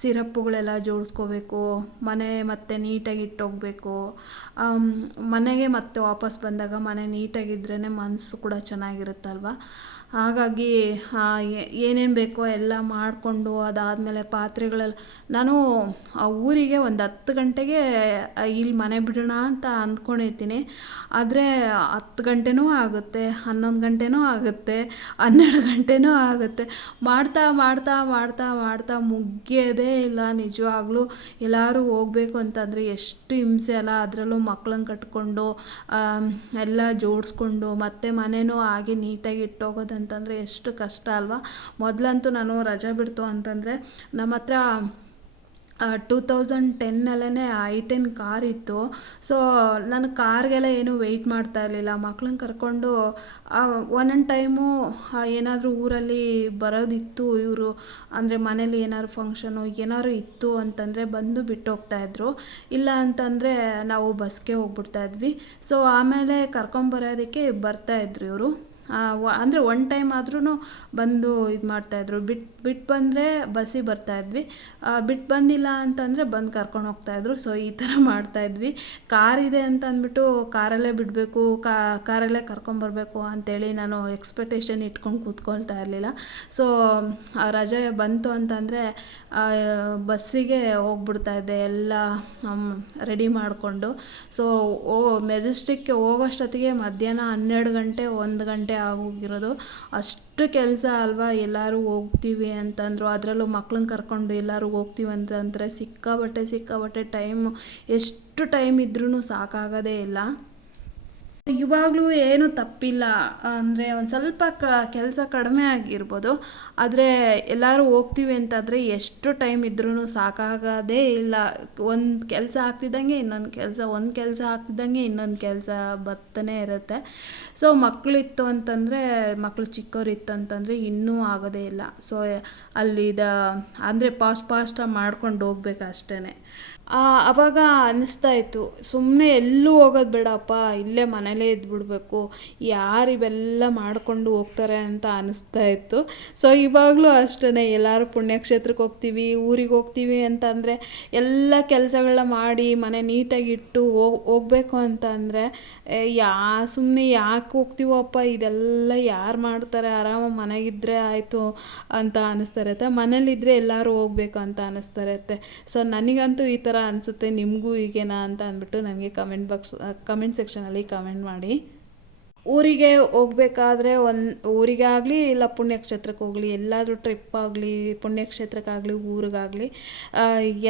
ಸಿರಪ್ಪುಗಳೆಲ್ಲ ಜೋಡಿಸ್ಕೋಬೇಕು, ಮನೆ ಮತ್ತೆ ನೀಟಾಗಿ ಇಟ್ಟೋಗ್ಬೇಕು. ಮನೆಗೆ ಮತ್ತೆ ವಾಪಸ್ ಬಂದಾಗ ಮನೆ ನೀಟಾಗಿದ್ರೇ ಮನಸ್ಸು ಕೂಡ ಚೆನ್ನಾಗಿರುತ್ತಲ್ವ? ಹಾಗಾಗಿ ಏನೇನು ಬೇಕೋ ಎಲ್ಲ ಮಾಡಿಕೊಂಡು ಅದಾದಮೇಲೆ ಪಾತ್ರೆಗಳೆಲ್ಲ ನಾನು ಆ ಊರಿಗೆ ಒಂದು ಹತ್ತು ಗಂಟೆಗೆ ಇಲ್ಲಿ ಮನೆ ಬಿಡೋಣ ಅಂತ ಅಂದ್ಕೊಂಡಿರ್ತೀನಿ. ಆದರೆ ಹತ್ತು ಗಂಟೆನೂ ಆಗುತ್ತೆ, ಹನ್ನೊಂದು ಗಂಟೆನೂ ಆಗುತ್ತೆ, ಹನ್ನೆರಡು ಗಂಟೆನೂ ಆಗುತ್ತೆ. ಮಾಡ್ತಾ ಮಾಡ್ತಾ ಮಾಡ್ತಾ ಮಾಡ್ತಾ ಮುಗಿಯೋದೇ ಇಲ್ಲ ನಿಜವಾಗ್ಲೂ. ಎಲ್ಲರೂ ಹೋಗಬೇಕು ಅಂತಂದರೆ ಎಷ್ಟು ಹಿಂಸೆ ಅಲ್ಲ, ಅದರಲ್ಲೂ ಮಕ್ಕಳನ್ನು ಕಟ್ಕೊಂಡು ಎಲ್ಲ ಜೋಡಿಸ್ಕೊಂಡು, ಮತ್ತೆ ಮನೆಯೂ ಹಾಗೆ ನೀಟಾಗಿ ಇಟ್ಟೋಗೋದಂತಂದರೆ ಎಷ್ಟು ಕಷ್ಟ ಅಲ್ವಾ? ಮೊದಲಂತೂ ನಾನು ರಜೆ ಬಿಡ್ತು ಅಂತಂದರೆ ನಮ್ಮ ಹತ್ರ ಟೂ ತೌಸಂಡ್ ಟೆನ್ನಲ್ಲೇ ಐ ಟೆನ್ ಕಾರ್ ಇತ್ತು. ಸೊ ನಾನು ಕಾರ್ಗೆಲ್ಲ ಏನೂ ವೆಯ್ಟ್ ಮಾಡ್ತಾ ಇರಲಿಲ್ಲ. ಮಕ್ಳನ್ನ ಕರ್ಕೊಂಡು ಒಂದೊಂದು ಟೈಮು ಏನಾದರೂ ಊರಲ್ಲಿ ಬರೋದಿತ್ತು ಇವರು. ಅಂದರೆ ಮನೇಲಿ ಏನಾದ್ರು ಫಂಕ್ಷನು ಏನಾದ್ರು ಇತ್ತು ಅಂತಂದರೆ ಬಂದು ಬಿಟ್ಟು ಹೋಗ್ತಾಯಿದ್ರು ಇಲ್ಲ ಅಂತಂದರೆ ನಾವು ಬಸ್ಗೆ ಹೋಗ್ಬಿಡ್ತಾ ಇದ್ವಿ. ಸೊ ಆಮೇಲೆ ಕರ್ಕೊಂಬರೋದಕ್ಕೆ ಬರ್ತಾಯಿದ್ರು ಇವರು. ಅಂದರೆ ಒನ್ ಟೈಮ್ ಆದ್ರೂ ಬಂದು ಇದು ಮಾಡ್ತಾಯಿದ್ರು ಬಿಟ್ಟು ಬಿಟ್ಟು ಬಂದರೆ ಬಸ್ಸಿಗೆ ಬರ್ತಾಯಿದ್ವಿ ಬಿಟ್ಟು ಬಂದಿಲ್ಲ ಅಂತಂದರೆ ಬಂದು ಕರ್ಕೊಂಡು ಹೋಗ್ತಾಯಿದ್ರು ಸೊ ಈ ಥರ ಮಾಡ್ತಾಯಿದ್ವಿ ಕಾರ್ ಇದೆ ಅಂತ ಅಂದ್ಬಿಟ್ಟು ಕಾರಲ್ಲೇ ಬಿಡಬೇಕು ಕಾರಲ್ಲೇ ಕರ್ಕೊಂಬರ್ಬೇಕು ಅಂತೇಳಿ ನಾನು ಎಕ್ಸ್ಪೆಕ್ಟೇಷನ್ ಇಟ್ಕೊಂಡು ಕೂತ್ಕೊಳ್ತಾ ಇರಲಿಲ್ಲ. ಸೊ ರಜೆ ಬಂತು ಅಂತಂದರೆ ಬಸ್ಸಿಗೆ ಹೋಗ್ಬಿಡ್ತಾಯಿದ್ದೆ ಎಲ್ಲ ರೆಡಿ ಮಾಡಿಕೊಂಡು. ಸೊ ಓ, ಮೆಜೆಸ್ಟಿಕ್ಗೆ ಹೋಗೋಷ್ಟೊತ್ತಿಗೆ ಮಧ್ಯಾಹ್ನ ಹನ್ನೆರಡು ಗಂಟೆ, ಒಂದು ಗಂಟೆ ಆಗೋಗಿರೋದು. ಅಷ್ಟು ಕೆಲಸ ಅಲ್ವಾ ಎಲ್ಲರೂ ಹೋಗ್ತೀವಿ ಅಂತಂದರು. ಅದರಲ್ಲೂ ಮಕ್ಳನ್ನ ಕರ್ಕೊಂಡು ಎಲ್ಲರೂ ಹೋಗ್ತೀವಿ ಅಂತಂದರೆ ಸಿಕ್ಕಾಬಟ್ಟೆ ಸಿಕ್ಕಾಬಟ್ಟೆ ಟೈಮು. ಎಷ್ಟು ಟೈಮ್ ಇದ್ರೂ ಸಾಕಾಗೋದೇ ಇಲ್ಲ. ಇವಾಗಲೂ ಏನೂ ತಪ್ಪಿಲ್ಲ. ಅಂದರೆ ಒಂದು ಸ್ವಲ್ಪ ಕ, ಕೆಲಸ ಕಡಿಮೆ ಆಗಿರ್ಬೋದು. ಆದರೆ ಎಲ್ಲರೂ ಹೋಗ್ತೀವಿ ಅಂತಂದರೆ ಎಷ್ಟು ಟೈಮ್ ಇದ್ರೂ ಸಾಕಾಗೋದೇ ಇಲ್ಲ. ಒಂದು ಕೆಲಸ ಆಗ್ತಿದ್ದಂಗೆ ಇನ್ನೊಂದು ಕೆಲಸ, ಒಂದು ಕೆಲಸ ಆಗ್ತಿದ್ದಂಗೆ ಇನ್ನೊಂದು ಕೆಲಸ ಬರ್ತಾನೆ ಇರುತ್ತೆ. ಸೊ ಮಕ್ಕಳಿತ್ತು ಅಂತಂದರೆ ಮಕ್ಕಳು ಚಿಕ್ಕವರಿತ್ತು ಅಂತಂದರೆ ಇನ್ನೂ ಆಗೋದೇ ಇಲ್ಲ. ಸೊ ಅಲ್ಲಿದ, ಅಂದರೆ ಪಾಸ್ಟ್ ಪಾಸ್ಟಾಗಿ ಮಾಡ್ಕೊಂಡು ಹೋಗ್ಬೇಕು ಅಷ್ಟೇ ಆವಾಗ ಅನ್ನಿಸ್ತಾ ಇತ್ತು. ಸುಮ್ಮನೆ ಎಲ್ಲೂ ಹೋಗೋದು ಬೇಡಪ್ಪ, ಇಲ್ಲೇ ಮನೇಲೇ ಇದ್ಬಿಡ್ಬೇಕು, ಯಾರು ಇವೆಲ್ಲ ಮಾಡಿಕೊಂಡು ಹೋಗ್ತಾರೆ ಅಂತ ಅನ್ನಿಸ್ತಾ ಇತ್ತು. ಸೊ ಇವಾಗಲೂ ಅಷ್ಟೇ ಎಲ್ಲರೂ ಪುಣ್ಯಕ್ಷೇತ್ರಕ್ಕೆ ಹೋಗ್ತೀವಿ, ಊರಿಗೆ ಹೋಗ್ತೀವಿ ಅಂತಂದರೆ, ಎಲ್ಲ ಕೆಲಸಗಳನ್ನ ಮಾಡಿ ಮನೆ ನೀಟಾಗಿಟ್ಟು ಹೋಗ್ ಹೋಗ್ಬೇಕು ಅಂತ ಅಂದರೆ ಯಾ ಸುಮ್ಮನೆ ಯಾಕೆ ಹೋಗ್ತೀವಪ್ಪ ಇದೆಲ್ಲ ಯಾರು ಮಾಡ್ತಾರೆ, ಆರಾಮಾಗಿ ಮನೆಗಿದ್ದರೆ ಆಯಿತು ಅಂತ ಅನ್ನಿಸ್ತಾ ಇರುತ್ತೆ. ಮನೇಲಿದ್ದರೆ ಎಲ್ಲರೂ ಹೋಗ್ಬೇಕು ಅಂತ ಅನ್ನಿಸ್ತಾ ಇರುತ್ತೆ. ಸೊ ನನಗಂತೂ ಈ ಥರ ಅನಿಸುತ್ತೆ, ನಿಮಗೂ ಹೀಗೇನಾ ಅಂತ ಅಂದ್ಬಿಟ್ಟು ನನಗೆ ಕಮೆಂಟ್ ಬಾಕ್ಸ್ ಕಮೆಂಟ್ ಸೆಕ್ಷನಲ್ಲಿ ಕಮೆಂಟ್ ಮಾಡಿ. ಊರಿಗೆ ಹೋಗ್ಬೇಕಾದ್ರೆ ಒಂದು ಆಗಲಿ ಇಲ್ಲ ಪುಣ್ಯಕ್ಷೇತ್ರಕ್ಕೆ ಹೋಗಲಿ, ಎಲ್ಲಾದರೂ ಟ್ರಿಪ್ ಆಗಲಿ, ಪುಣ್ಯಕ್ಷೇತ್ರಕ್ಕಾಗಲಿ, ಊರಿಗಾಗಲಿ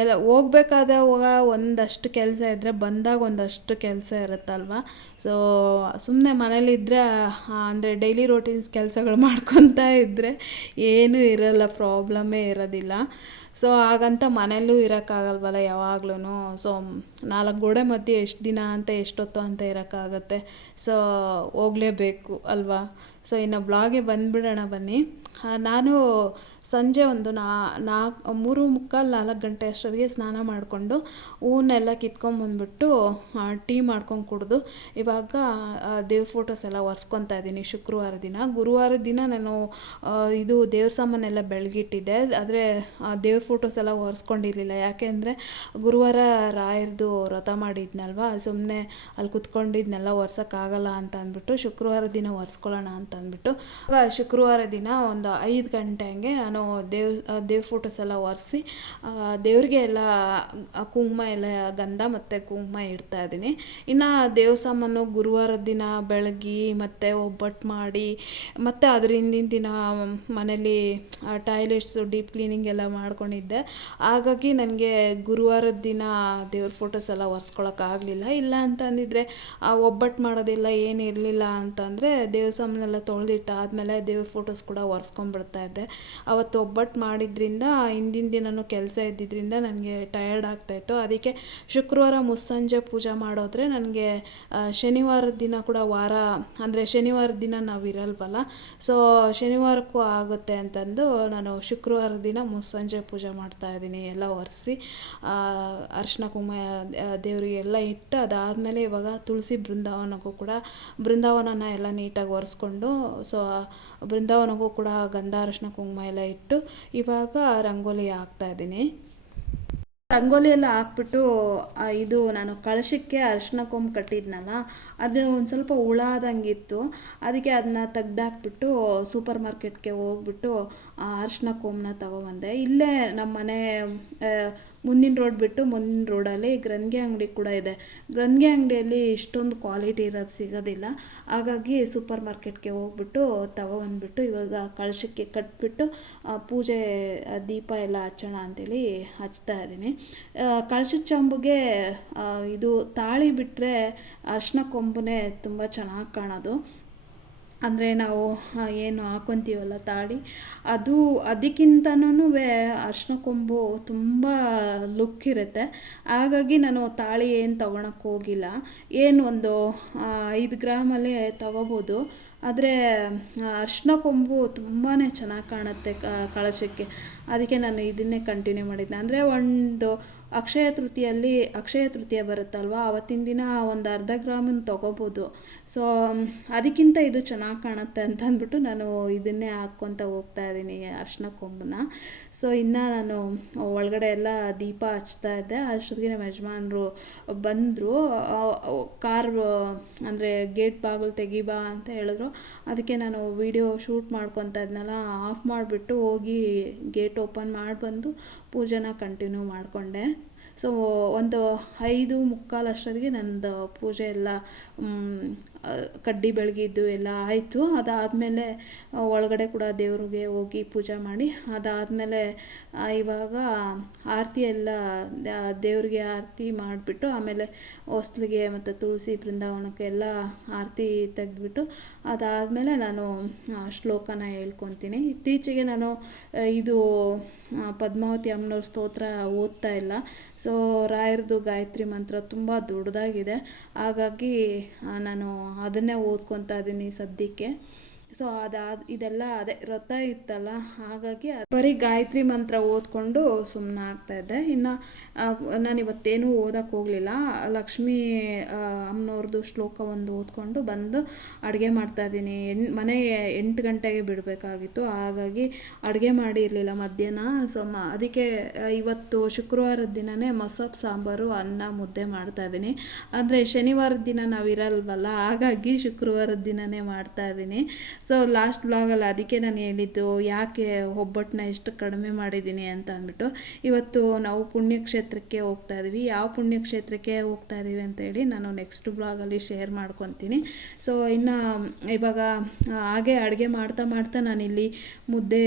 ಎಲ್ಲ ಹೋಗ್ಬೇಕಾದಾಗ ಒಂದಷ್ಟು ಕೆಲಸ ಇದ್ದರೆ ಬಂದಾಗ ಒಂದಷ್ಟು ಕೆಲಸ ಇರುತ್ತಲ್ವ? ಸೊ ಸುಮ್ಮನೆ ಮನೇಲಿದ್ದರೆ ಅಂದರೆ ಡೈಲಿ ರೋಟೀನ್ಸ್ ಕೆಲಸಗಳು ಮಾಡ್ಕೊತಾ ಇದ್ದರೆ ಏನೂ ಇರಲ್ಲ ಪ್ರಾಬ್ಲಮ್ಮೇ ಇರೋದಿಲ್ಲ. ಸೊ ಹಾಗಂತ ಮನೆಯಲ್ಲೂ ಇರೋಕ್ಕಾಗಲ್ವಲ್ಲ ಯಾವಾಗ್ಲೂ ಸೊ ನಾಲ್ಕು ಗೋಡೆ ಮಧ್ಯೆ ಎಷ್ಟು ದಿನ ಅಂತ, ಎಷ್ಟೊತ್ತು ಅಂತ ಇರೋಕ್ಕಾಗತ್ತೆ. ಸೊ ಹೋಗಲೇಬೇಕು ಅಲ್ವಾ? ಸೊ ಇನ್ನು ಬ್ಲಾಗೆ ಬಂದುಬಿಡೋಣ ಬನ್ನಿ. ನಾನು ಸಂಜೆ ಒಂದು ನಾ ನಾಲ್ಕು ಮೂರು ಮುಕ್ಕಾಲು ನಾಲ್ಕು ಗಂಟೆ ಅಷ್ಟೊತ್ತಿಗೆ ಸ್ನಾನ ಮಾಡಿಕೊಂಡು ಹೂವನ್ನೆಲ್ಲ ಕಿತ್ಕೊಂಬಂದ್ಬಿಟ್ಟು ಟೀ ಮಾಡ್ಕೊಂಡು ಕುಡಿದು, ಇವಾಗ ದೇವ್ರ ಫೋಟೋಸ್ ಎಲ್ಲ ಒರೆಸ್ಕೊತಾ ಇದ್ದೀನಿ ಶುಕ್ರವಾರ ದಿನ. ಗುರುವಾರ ದಿನ ನಾನು ಇದು ದೇವ್ರ ಸಾಮಾನೆಲ್ಲ ಬೆಳಗಿಟ್ಟಿದ್ದೆ. ಆದರೆ ದೇವ್ರ ಫೋಟೋಸ್ ಎಲ್ಲ ಒರೆಸ್ಕೊಂಡಿರಲಿಲ್ಲ. ಯಾಕೆ ಅಂದರೆ, ಗುರುವಾರ ರಾಯರ್ದು ವ್ರತ ಮಾಡಿದ್ನಲ್ವ ಸುಮ್ಮನೆ ಅಲ್ಲಿ ಕುತ್ಕೊಂಡಿದ್ನೆಲ್ಲ ಒರ್ಸೋಕ್ಕಾಗಲ್ಲ ಅಂತ ಅಂದ್ಬಿಟ್ಟು, ಶುಕ್ರವಾರ ದಿನ ಒರೆಸ್ಕೊಳ್ಳೋಣ ಅಂತ ಅಂದ್ಬಿಟ್ಟು, ಶುಕ್ರವಾರ ದಿನ ಒಂದು ಐದು ಗಂಟೆ ಹಂಗೆ ನಾನು ದೇವ್ ದೇವ್ರ ಫೋಟೋಸ್ ಎಲ್ಲ ಒರೆಸಿ ದೇವ್ರಿಗೆ ಎಲ್ಲ ಕುಂಕುಮ ಎಲ್ಲ ಗಂಧ ಮತ್ತು ಕುಂಕುಮ ಇಡ್ತಾ ಇದ್ದೀನಿ. ಇನ್ನು ದೇವ್ರ ಸಾಮಾನು ಗುರುವಾರದ ದಿನ ಬೆಳಗ್ಗೆ ಮತ್ತು ಒಬ್ಬಟ್ಟು ಮಾಡಿ, ಮತ್ತು ಅದ್ರ ಹಿಂದಿನ ದಿನ ಮನೇಲಿ ಟಾಯ್ಲೆಟ್ಸು ಡೀಪ್ ಕ್ಲೀನಿಂಗ್ ಎಲ್ಲ ಮಾಡ್ಕೊಂಡಿದ್ದೆ. ಹಾಗಾಗಿ ನನಗೆ ಗುರುವಾರದ ದಿನ ದೇವ್ರ ಫೋಟೋಸ್ ಎಲ್ಲ ಒರೆಸ್ಕೊಳಕ್ಕಾಗಲಿಲ್ಲ ಇಲ್ಲ ಅಂತಂದಿದ್ರೆ ಒಬ್ಬಟ್ಟು ಮಾಡೋದಿಲ್ಲ ಏನು ಇರಲಿಲ್ಲ ಅಂತಂದರೆ ದೇವ್ರ ಸಾಮಾನೆಲ್ಲ ತೊಳೆದಿಟ್ಟಾದ್ಮೇಲೆ ದೇವ್ರ ಫೋಟೋಸ್ ಕೂಡ ಒರೆಸ್ಕೊಂಡ್ಬಿಡ್ತಾ ಇದ್ದೆ. ಅವತ್ತು ಒಬ್ಬಟ್ಟು ಮಾಡಿದ್ರಿಂದ, ಹಿಂದಿನ ದಿನನೂ ಕೆಲಸ ಇದ್ದಿದ್ದರಿಂದ ನನಗೆ ಟಯರ್ಡ್ ಆಗ್ತಾಯಿತ್ತು ಅದಕ್ಕೆ ಶುಕ್ರವಾರ ಮುಸ್ಸಂಜೆ ಪೂಜೆ ಮಾಡೋದ್ರೆ ನನಗೆ ಶನಿವಾರದ ದಿನ ಕೂಡ ವಾರ, ಅಂದರೆ ಶನಿವಾರದ ದಿನ ನಾವು ಇರಲ್ವಲ್ಲ. ಸೊ ಶನಿವಾರಕ್ಕೂ ಆಗುತ್ತೆ ಅಂತಂದು ನಾನು ಶುಕ್ರವಾರ ದಿನ ಮುಸ್ಸಂಜೆ ಪೂಜೆ ಮಾಡ್ತಾ ಇದ್ದೀನಿ. ಎಲ್ಲ ಒರೆಸಿ ಅರ್ಶಿನ ಕುಮ ದೇವರಿಗೆ ಎಲ್ಲ ಇಟ್ಟು ಅದಾದಮೇಲೆ ಇವಾಗ ತುಳಸಿ ಬೃಂದಾವನಕ್ಕೂ ಕೂಡ, ಬೃಂದಾವನನ ಎಲ್ಲ ನೀಟಾಗಿ ಒರೆಸ್ಕೊಂಡು ಸೊ ಬೃಂದಾವನಕ್ಕೂ ಕೂಡ ಗಂಧ ಅರಶಿನ ಕುಂಕುಮ ಎಲ್ಲ ಇಟ್ಟು ಇವಾಗ ರಂಗೋಲಿ ಹಾಕ್ತಾ ಇದ್ದೀನಿ. ರಂಗೋಲಿ ಎಲ್ಲ ಹಾಕ್ಬಿಟ್ಟು ಇದು ನಾನು ಕಳಶಕ್ಕೆ ಅರಿಶಿನ ಕೊಂಬು ಕಟ್ಟಿದ್ನಲ್ಲ, ಅದು ಒಂದು ಸ್ವಲ್ಪ ಹುಳ ಆದಂಗಿತ್ತು ಅದಕ್ಕೆ ಅದನ್ನ ತೆಗ್ದಾಕ್ಬಿಟ್ಟು ಸೂಪರ್ ಮಾರ್ಕೆಟ್ಗೆ ಹೋಗ್ಬಿಟ್ಟು ಅರಿಶಿನ ಕೊಂಬನ್ನ ತಗೊಬಂದೆ. ಇಲ್ಲೇ ನಮ್ಮ ಮನೆ ಮುಂದಿನ ರೋಡ್ ಬಿಟ್ಟು ಮುಂದಿನ ರೋಡಲ್ಲಿ ಗ್ರಂಥಿ ಅಂಗಡಿ ಕೂಡ ಇದೆ. ಗ್ರಂಥಿ ಅಂಗಡಿಯಲ್ಲಿ ಇಷ್ಟೊಂದು ಕ್ವಾಲಿಟಿ ಇರೋದು ಸಿಗೋದಿಲ್ಲ. ಹಾಗಾಗಿ ಸೂಪರ್ ಮಾರ್ಕೆಟ್ಗೆ ಹೋಗ್ಬಿಟ್ಟು ತಗೊಬಂದ್ಬಿಟ್ಟು ಇವಾಗ ಕಳಶಕ್ಕೆ ಕಟ್ಬಿಟ್ಟು ಪೂಜೆ ದೀಪ ಎಲ್ಲ ಹಚ್ಚೋಣ ಅಂತೇಳಿ ಹಚ್ತಾ ಇದ್ದೀನಿ. ಕಳಶದ ಚಂಬುಗೆ ಇದು ತಾಳಿ ಬಿಟ್ಟರೆ ಅರ್ಶಿನ ಕೊಂಬನೇ ತುಂಬ ಚೆನ್ನಾಗಿ ಕಾಣೋದು. ಅಂದರೆ ನಾವು ಏನು ಹಾಕೊತೀವಲ್ಲ ತಾಳಿ, ಅದು ಅದಕ್ಕಿಂತನೂ ಅರ್ಶಿನ ಕೊಂಬು ತುಂಬ ಲುಕ್ ಇರುತ್ತೆ. ಹಾಗಾಗಿ ನಾನು ತಾಳಿ ಏನು ತೊಗೊಳಕ್ಕೆ ಹೋಗಿಲ್ಲ. ಏನು ಒಂದು ಐದು ಗ್ರಾಮಲ್ಲಿ ತಗೋಬೋದು. ಆದರೆ ಅರ್ಶಿನ ಕೊಂಬು ತುಂಬಾ ಚೆನ್ನಾಗಿ ಕಾಣುತ್ತೆ ಕಳಶಕ್ಕೆ. ಅದಕ್ಕೆ ನಾನು ಇದನ್ನೇ ಕಂಟಿನ್ಯೂ ಮಾಡಿದ್ದೆ. ಅಂದರೆ ಒಂದು ಅಕ್ಷಯ ತೃತೀಯಲ್ಲಿ, ಅಕ್ಷಯ ತೃತೀಯ ಬರುತ್ತಲ್ವ? ಅವತ್ತಿನ ದಿನ ಒಂದು ಅರ್ಧ ಗ್ರಾಮನ್ನು ತೊಗೋಬೋದು. ಸೊ ಅದಕ್ಕಿಂತ ಇದು ಚೆನ್ನಾಗಿ ಕಾಣುತ್ತೆ ಅಂತ ಅಂದ್ಬಿಟ್ಟು ನಾನು ಇದನ್ನೇ ಹಾಕ್ಕೊತ ಹೋಗ್ತಾ ಇದ್ದೀನಿ ಅರ್ಶಿನ ಕೊಂಬನ್ನ. ಸೊ ಇನ್ನು ನಾನು ಒಳಗಡೆ ಎಲ್ಲ ದೀಪ ಹಚ್ತಾ ಇದ್ದೆ. ಅಷ್ಟೊತ್ತಿಗೆ ನಮ್ಮ ಯಜಮಾನರು ಬಂದರು. ಕಾರ್, ಅಂದರೆ ಗೇಟ್ ಬಾಗಿಲು ತೆಗಿಬಾ ಅಂತ ಹೇಳಿದ್ರು. ಅದಕ್ಕೆ ನಾನು ವಿಡಿಯೋ ಶೂಟ್ ಮಾಡ್ಕೊತಾ ಇದ್ನಲ್ಲ, ಆಫ್ ಮಾಡಿಬಿಟ್ಟು ಹೋಗಿ ಗೇಟ್ ಓಪನ್ ಮಾಡಿ ಬಂದು ಪೂಜೆನ ಕಂಟಿನ್ಯೂ ಮಾಡಿಕೊಂಡೆ. ಸೊ ಒಂದು ಐದು ಮುಕ್ಕಾಲು ಅಷ್ಟೊತ್ತಿಗೆ ನಂದು ಪೂಜೆ ಎಲ್ಲ ಕಡ್ಡಿ ಬೆಳಗಿದ್ದು ಎಲ್ಲ ಆಯಿತು. ಅದಾದಮೇಲೆ ಒಳಗಡೆ ಕೂಡ ದೇವ್ರಿಗೆ ಹೋಗಿ ಪೂಜೆ ಮಾಡಿ. ಅದಾದಮೇಲೆ ಇವಾಗ ಆರತಿ ಎಲ್ಲ ದೇವರಿಗೆ ಆರತಿ ಮಾಡಿಬಿಟ್ಟು, ಆಮೇಲೆ ಹೊಸ್ಲಿಗೆ ಮತ್ತು ತುಳಸಿ ಬೃಂದಾವನಕ್ಕೆ ಎಲ್ಲ ಆರತಿ ತೆಗೆದ್ಬಿಟ್ಟು, ಅದಾದಮೇಲೆ ನಾನು ಶ್ಲೋಕನ ಹೇಳ್ಕೊತೀನಿ. ಇತ್ತೀಚೆಗೆ ನಾನು ಇದು ಪದ್ಮಾವತಿ ಅಮ್ಮನವ್ರ ಸ್ತೋತ್ರ ಓದ್ತಾ ಇಲ್ಲ. ಸೊ ರಾಯರದು ಗಾಯತ್ರಿ ಮಂತ್ರ ತುಂಬ ದೊಡ್ಡದಾಗಿದೆ. ಹಾಗಾಗಿ ನಾನು ಅದನ್ನೇ ಓದ್ಕೊತಾ ಇದ್ದೀನಿ ಸದ್ಯಕ್ಕೆ. ಸೊ ಅದಾದ, ಇದೆಲ್ಲ ಅದೇ ವ್ರತ ಇತ್ತಲ್ಲ, ಹಾಗಾಗಿ ಬರೀ ಗಾಯತ್ರಿ ಮಂತ್ರ ಓದ್ಕೊಂಡು ಸುಮ್ಮನೆ ಆಗ್ತಾಯಿದ್ದೆ ಇನ್ನು ನಾನು ಇವತ್ತೇನೂ ಓದಕ್ಕೆ ಹೋಗಲಿಲ್ಲ. ಲಕ್ಷ್ಮೀ ಅಮ್ಮನವ್ರದ್ದು ಶ್ಲೋಕ ಒಂದು ಓದ್ಕೊಂಡು ಬಂದು ಅಡುಗೆ ಮಾಡ್ತಾಯಿದ್ದೀನಿ ಎಣ್, ಮನೆ ಎಂಟು ಗಂಟೆಗೆ ಬಿಡಬೇಕಾಗಿತ್ತು. ಹಾಗಾಗಿ ಅಡುಗೆ ಮಾಡಿರಲಿಲ್ಲ ಮಧ್ಯಾಹ್ನ. ಸೊ ಅದಕ್ಕೆ ಇವತ್ತು ಶುಕ್ರವಾರದ ದಿನವೇ ಮೊಸಪ್ ಸಾಂಬಾರು, ಅನ್ನ, ಮುದ್ದೆ ಮಾಡ್ತಾ ಇದ್ದೀನಿ. ಅಂದರೆ ಶನಿವಾರದ ದಿನ ನಾವು ಇರಲ್ವಲ್ಲ ಹಾಗಾಗಿ ಶುಕ್ರವಾರದ ದಿನವೇ ಮಾಡ್ತಾಯಿದ್ದೀನಿ ಸೊ ಲಾಸ್ಟ್ ಬ್ಲಾಗಲ್ಲಿ ಅದಕ್ಕೆ ನಾನು ಹೇಳಿದ್ದು, ಯಾಕೆ ಒಬ್ಬಟ್ಟನ್ನ ಎಷ್ಟು ಕಡಿಮೆ ಮಾಡಿದ್ದೀನಿ ಅಂತ ಅಂದ್ಬಿಟ್ಟು, ಇವತ್ತು ನಾವು ಪುಣ್ಯಕ್ಷೇತ್ರಕ್ಕೆ ಹೋಗ್ತಾ ಇದ್ದೀವಿ ಯಾವ ಪುಣ್ಯಕ್ಷೇತ್ರಕ್ಕೆ ಹೋಗ್ತಾ ಇದ್ದೀವಿ ಅಂತ ಹೇಳಿ ನಾನು ನೆಕ್ಸ್ಟ್ ಬ್ಲಾಗಲ್ಲಿ ಶೇರ್ ಮಾಡ್ಕೊತೀನಿ. ಸೊ ಇನ್ನು ಇವಾಗ ಹಾಗೆ ಅಡುಗೆ ಮಾಡ್ತಾ ಮಾಡ್ತಾ ನಾನಿಲ್ಲಿ ಮುದ್ದೆ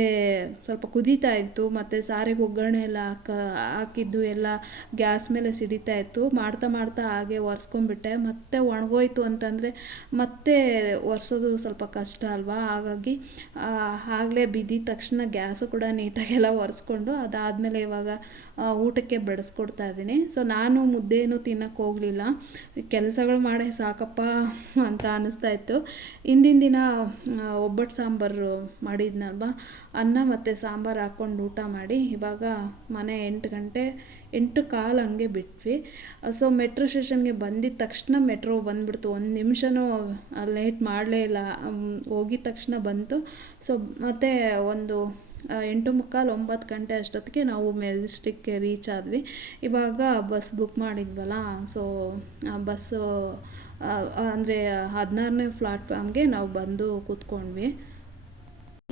ಸ್ವಲ್ಪ ಕುದೀತಾ ಇತ್ತು. ಮತ್ತು ಸಾರಿಗೆ ಒಗ್ಗರಣೆ ಎಲ್ಲ ಹಾಕ, ಹಾಕಿದ್ದು ಎಲ್ಲ ಗ್ಯಾಸ್ ಮೇಲೆ ಸಿಡಿತಾ ಇತ್ತು. ಮಾಡ್ತಾ ಮಾಡ್ತಾ ಹಾಗೆ ಒರೆಸ್ಕೊಂಡ್ಬಿಟ್ಟೆ. ಮತ್ತೆ ಒಣಗೋಯ್ತು ಅಂತಂದರೆ ಮತ್ತೆ ಒರೆಸೋದು ಸ್ವಲ್ಪ ಕಷ್ಟ ಅಲ್ವಾ? ಹಾಗಾಗಿ ಆಗಲೇ ಬಿದ್ದಿದ ತಕ್ಷಣ ಗ್ಯಾಸು ಕೂಡ ನೀಟಾಗೆಲ್ಲ ಒರೆಸ್ಕೊಂಡು ಅದಾದಮೇಲೆ ಇವಾಗ ಊಟಕ್ಕೆ ಬಡಿಸ್ಕೊಡ್ತಾ ಇದ್ದೀನಿ. ಸೊ ನಾನು ಮುದ್ದೇನು ತಿನ್ನಕ್ಕೆ ಹೋಗಲಿಲ್ಲ. ಕೆಲಸಗಳು ಮಾಡೇ ಸಾಕಪ್ಪ ಅಂತ ಅನ್ನಿಸ್ತಾ ಇತ್ತು. ಹಿಂದಿನ ದಿನ ಒಬ್ಬಟ್ಟು ಸಾಂಬಾರು ಮಾಡಿದ್ನಲ್ವ? ಅನ್ನ ಮತ್ತು ಸಾಂಬಾರು ಹಾಕ್ಕೊಂಡು ಊಟ ಮಾಡಿ ಇವಾಗ ಮನೆ ಎಂಟು ಗಂಟೆ ಎಂಟು ಕಾಲು ಹಂಗೆ ಬಿಟ್ವಿ. ಸೊ ಮೆಟ್ರೋ ಸ್ಟೇಷನ್ಗೆ ಬಂದಿದ್ದ ತಕ್ಷಣ ಮೆಟ್ರೋ ಬಂದುಬಿಡ್ತು. ಒಂದು ನಿಮಿಷನೂ ಲೇಟ್ ಮಾಡಲೇ ಇಲ್ಲ. ಹೋಗಿದ ತಕ್ಷಣ ಬಂತು. ಸೊ ಮತ್ತು ಒಂದು ಎಂಟು ಮುಕ್ಕಾಲು ಒಂಬತ್ತು ಗಂಟೆ ಅಷ್ಟೊತ್ತಿಗೆ ನಾವು ಮೆಜೆಸ್ಟಿಕ್ಗೆ ರೀಚ್ ಆದ್ವಿ. ಇವಾಗ ಬಸ್ ಬುಕ್ ಮಾಡಿದ್ವಲ್ಲ? ಸೊ ಬಸ್ಸು ಅಂದರೆ ಹದಿನಾರನೇ ಪ್ಲಾಟ್ಫಾರ್ಮ್ಗೆ ನಾವು ಬಂದು ಕೂತ್ಕೊಂಡ್ವಿ.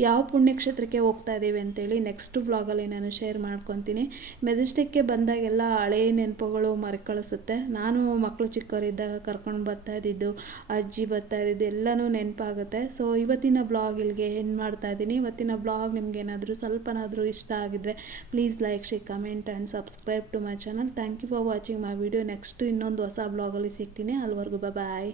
ಯಾವ ಪುಣ್ಯಕ್ಷೇತ್ರಕ್ಕೆ ಹೋಗ್ತಾ ಇದ್ದೀವಿ ಅಂತೇಳಿ ನೆಕ್ಸ್ಟ್ ವ್ಲಾಗಲ್ಲಿ ನಾನು ಶೇರ್ ಮಾಡ್ಕೊತೀನಿ. ಮೆಜೆಸ್ಟಿಕ್ಗೆ ಬಂದಾಗೆಲ್ಲ ಹಳೆಯ ನೆನಪುಗಳು ಮರೆಕಳಿಸುತ್ತೆ. ನಾನು ಮಕ್ಕಳು ಚಿಕ್ಕವರಿದ್ದಾಗ ಕರ್ಕೊಂಡು ಬರ್ತಾ ಇದ್ದಿದ್ದು, ಅಜ್ಜಿ ಬರ್ತಾ ಇದ್ದಿದ್ದು ಎಲ್ಲನೂ ನೆನಪಾಗುತ್ತೆ. ಸೊ ಇವತ್ತಿನ ಬ್ಲಾಗ್ ಇಲ್ಲಿಗೆ ಎಂಡ್ ಮಾಡ್ತಾ ಇದ್ದೀನಿ. ಇವತ್ತಿನ ಬ್ಲಾಗ್ ನಿಮ್ಗೆ ಏನಾದರೂ ಸ್ವಲ್ಪನಾದರೂ ಇಷ್ಟ ಆಗಿದ್ರೆ please like share comment and subscribe to my channel thank you for watching my video next ಇನ್ನೊಂದು ಹೊಸ ಬ್ಲಾಗಲ್ಲಿ ಸಿಗ್ತೀನಿ. ಅಲ್ಲಿವರೆಗೂ ಬಾಯ್